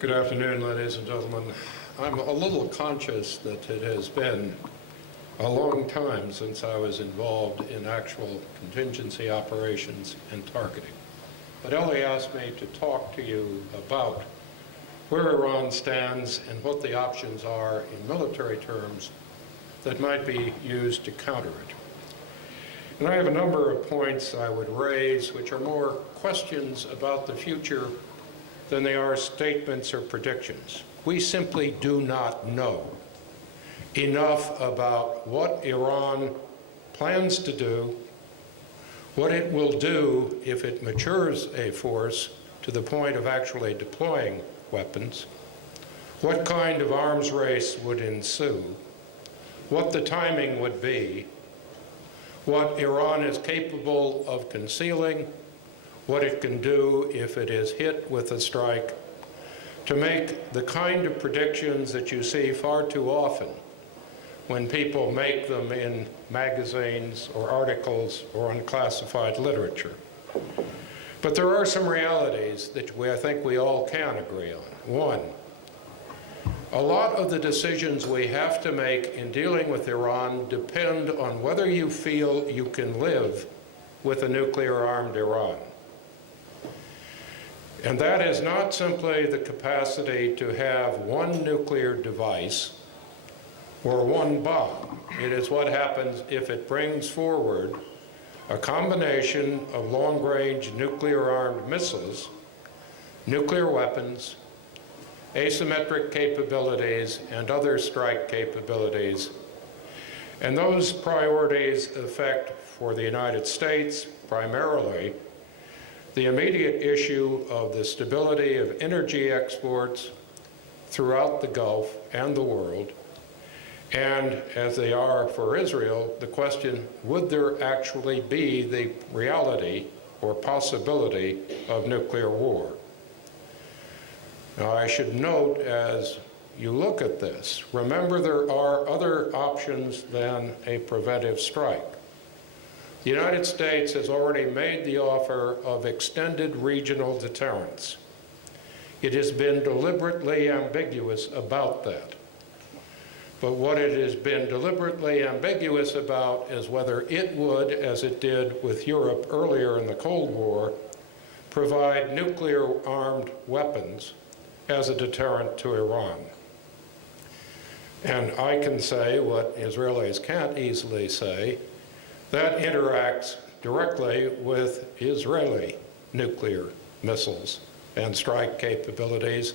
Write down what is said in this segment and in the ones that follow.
Good afternoon, ladies and gentlemen. I'm a little conscious that it has been a long time since I was involved in actual contingency operations and targeting. But Ellie asked me to talk to you about where Iran stands and what the options are in military terms that might be used to counter it. And I have a number of points I would raise which are more questions about the future than they are statements or predictions. We simply do not know enough about what Iran plans to do, what it will do if it matures a force to the point of actually deploying weapons, what kind of arms race would ensue, what the timing would be, what Iran is capable of concealing, what it can do if it is hit with a strike, to make the kind of predictions that you see far too often when people make them in magazines or articles or unclassified literature. But there are some realities that I think we all can agree on. One, a lot of the decisions we have to make in dealing with Iran depend on whether you feel you can live with a nuclear-armed Iran. And that is not simply the capacity to have one nuclear device or one bomb. It is what happens if it brings forward a combination of long-range nuclear-armed missiles, nuclear weapons, asymmetric capabilities, and other strike capabilities. And those priorities affect, for the United States, primarily, the immediate issue of the stability of energy exports throughout the Gulf and the world, and as they are for Israel, the question, would there actually be the reality or possibility of nuclear war? Now, I should note, as you look at this, remember there are other options than a preventive strike. The United States has already made the offer of extended regional deterrence. It has been deliberately ambiguous about that. But what it has been deliberately ambiguous about is whether it would, as it did with Europe earlier in the Cold War, provide nuclear-armed weapons as a deterrent to Iran. And I can say what Israelis can't easily say, that interacts directly with Israeli nuclear missiles and strike capabilities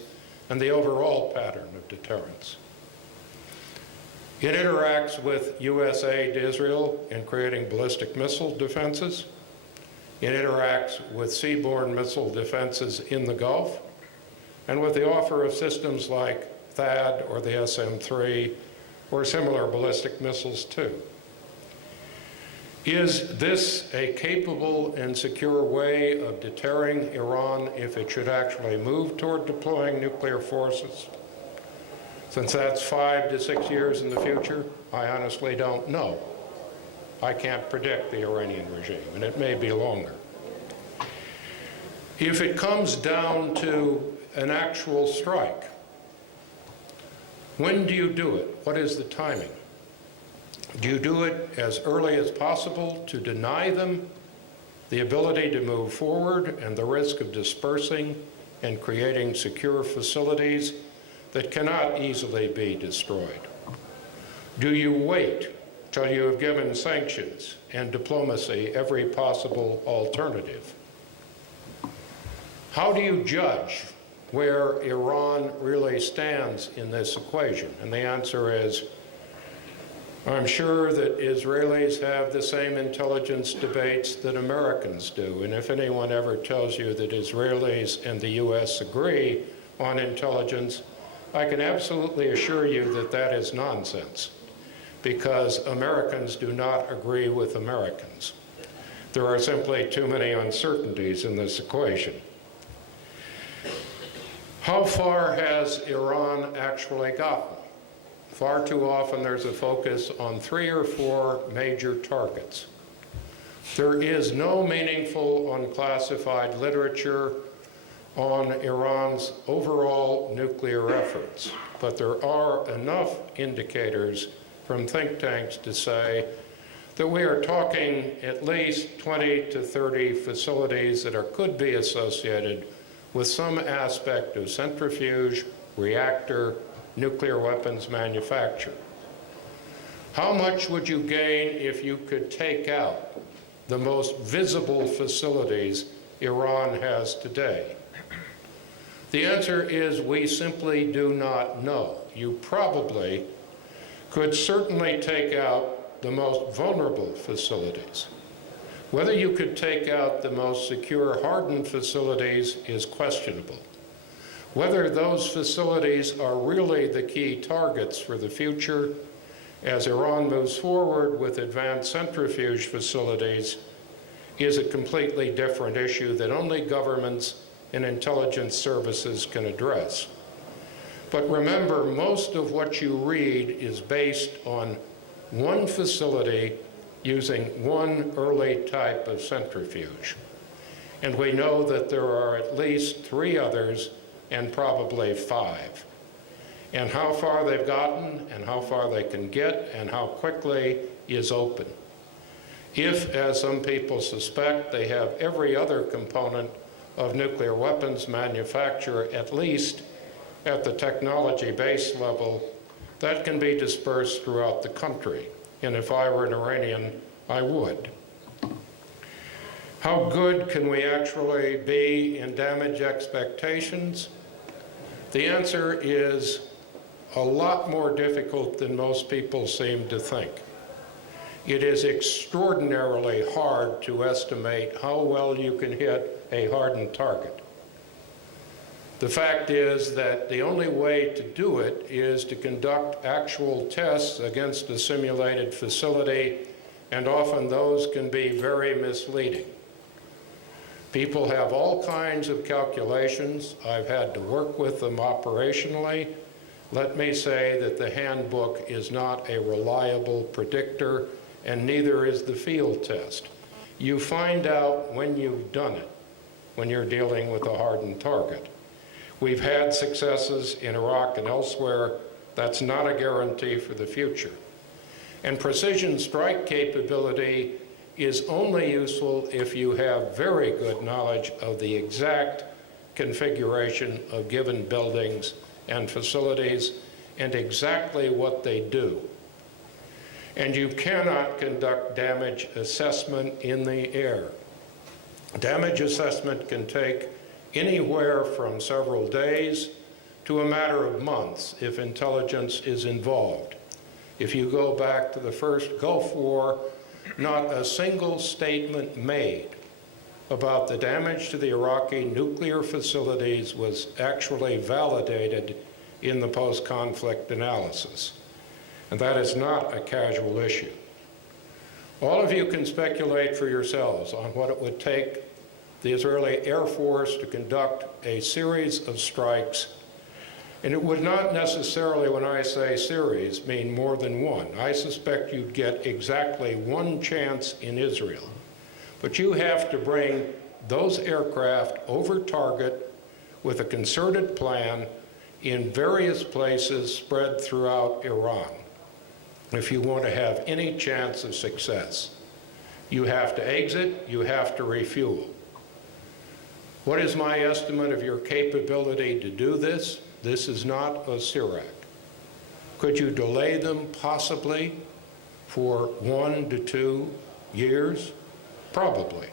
and the overall pattern of deterrence. It interacts with U.S. aid to Israel in creating ballistic missile defenses. It interacts with seaborne missile defenses in the Gulf, and with the offer of systems like THAAD or the SM-3 or similar ballistic missiles too. Is this a capable and secure way of deterring Iran if it should actually move toward deploying nuclear forces? Since that's 5 to 6 years in the future, I honestly don't know. I can't predict the Iranian regime, and it may be longer. If it comes down to an actual strike, when do you do it? What is the timing? Do you do it as early as possible to deny them the ability to move forward and the risk of dispersing and creating secure facilities that cannot easily be destroyed? Do you wait till you have given sanctions and diplomacy every possible alternative? How do you judge where Iran really stands in this equation? And the answer is, I'm sure that Israelis have the same intelligence debates that Americans do. And if anyone ever tells you that Israelis and the U.S. agree on intelligence, I can absolutely assure you that that is nonsense, because Americans do not agree with Americans. There are simply too many uncertainties in this equation. How far has Iran actually gotten? Far too often there's a focus on 3 or 4 major targets. There is no meaningful unclassified literature on Iran's overall nuclear efforts, but there are enough indicators from think tanks to say that we are talking at least 20 to 30 facilities that could be associated with some aspect of centrifuge, reactor, nuclear weapons manufacture. How much would you gain if you could take out the most visible facilities Iran has today? The answer is we simply do not know. You probably could certainly take out the most vulnerable facilities. Whether you could take out the most secure hardened facilities is questionable. Whether those facilities are really the key targets for the future as Iran moves forward with advanced centrifuge facilities is a completely different issue that only governments and intelligence services can address. But remember, most of what you read is based on one facility using one early type of centrifuge. And we know that there are at least 3 others and probably 5. And how far they've gotten and how far they can get and how quickly is open. If, as some people suspect, they have every other component of nuclear weapons manufacture, at least at the technology base level, that can be dispersed throughout the country. And if I were an Iranian, I would. How good can we actually be in damage expectations? The answer is a lot more difficult than most people seem to think. It is extraordinarily hard to estimate how well you can hit a hardened target. The fact is that the only way to do it is to conduct actual tests against a simulated facility, and often those can be very misleading. People have all kinds of calculations. I've had to work with them operationally. Let me say that the handbook is not a reliable predictor, and neither is the field test. You find out when you've done it, when you're dealing with a hardened target. We've had successes in Iraq and elsewhere. That's not a guarantee for the future. And precision strike capability is only useful if you have very good knowledge of the exact configuration of given buildings and facilities and exactly what they do. And you cannot conduct damage assessment in the air. Damage assessment can take anywhere from several days to a matter of months if intelligence is involved. If you go back to the first Gulf War, not a single statement made about the damage to the Iraqi nuclear facilities was actually validated in the post-conflict analysis. And that is not a casual issue. All of you can speculate for yourselves on what it would take the Israeli Air Force to conduct a series of strikes. And it would not necessarily, when I say series, mean more than one. I suspect you'd get exactly one chance in Israel. But you have to bring those aircraft over target with a concerted plan in various places spread throughout Iran if you want to have any chance of success. You have to exit, you have to refuel. What is my estimate of your capability to do this? This is not a Syrac. Could you delay them possibly for 1 to 2 years? Probably.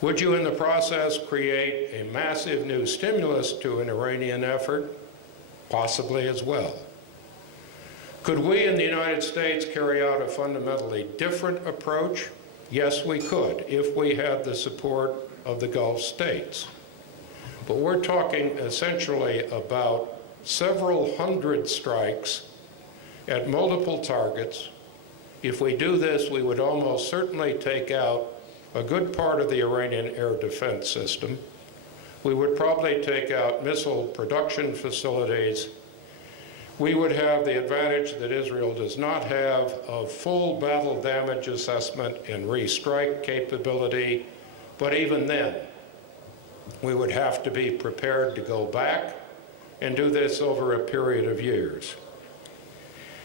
Would you in the process create a massive new stimulus to an Iranian effort? Possibly as well. Could we in the United States carry out a fundamentally different approach? Yes, we could, if we had the support of the Gulf states. But we're talking essentially about several hundred strikes at multiple targets. If we do this, we would almost certainly take out a good part of the Iranian air defense system. We would probably take out missile production facilities. We would have the advantage that Israel does not have of full battle damage assessment and restrike capability. But even then, We would have to be prepared to go back and do this over a period of years.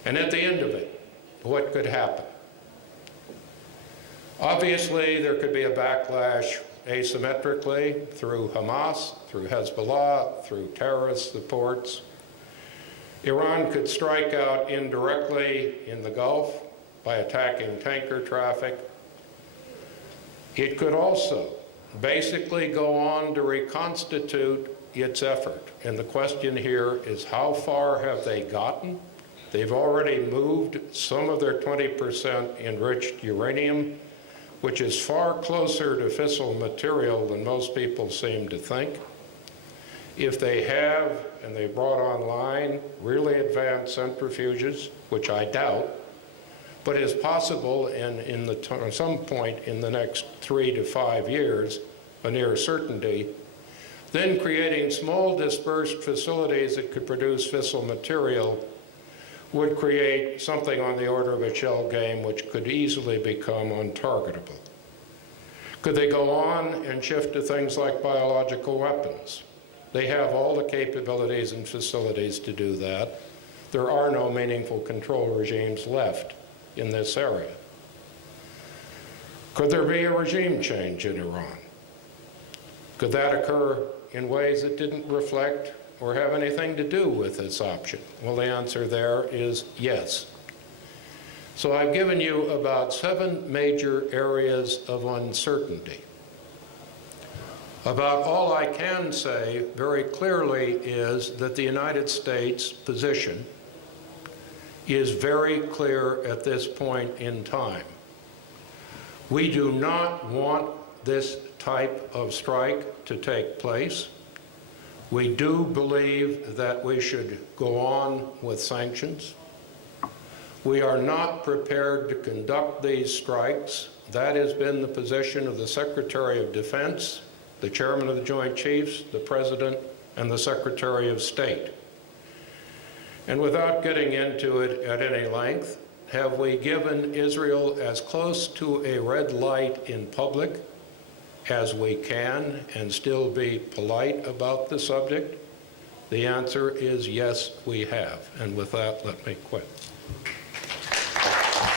And at the end of it, what could happen? Obviously, there could be a backlash asymmetrically through Hamas, through Hezbollah, through terrorist supports. Iran could strike out indirectly in the Gulf by attacking tanker traffic. It could also basically go on to reconstitute its effort. And the question here is, how far have they gotten? They've already moved some of their 20% enriched uranium, which is far closer to fissile material than most people seem to think. If they have, and they brought online really advanced centrifuges, which I doubt, but is possible at some point in the next 3 to 5 years, a near certainty, then creating small dispersed facilities that could produce fissile material would create something on the order of a shell game which could easily become untargetable. Could they go on and shift to things like biological weapons? They have all the capabilities and facilities to do that. There are no meaningful control regimes left in this area. Could there be a regime change in Iran? Could that occur in ways that didn't reflect or have anything to do with this option? Well, the answer there is yes. So I've given you about 7 major areas of uncertainty. About all I can say very clearly is that the United States position is very clear at this point in time. We do not want this type of strike to take place. We do believe that we should go on with sanctions. We are not prepared to conduct these strikes. That has been the position of the Secretary of Defense, the Chairman of the Joint Chiefs, the President, and the Secretary of State. And without getting into it at any length, have we given Israel as close to a red light in public as we can and still be polite about the subject? The answer is yes, we have. And with that, let me quit.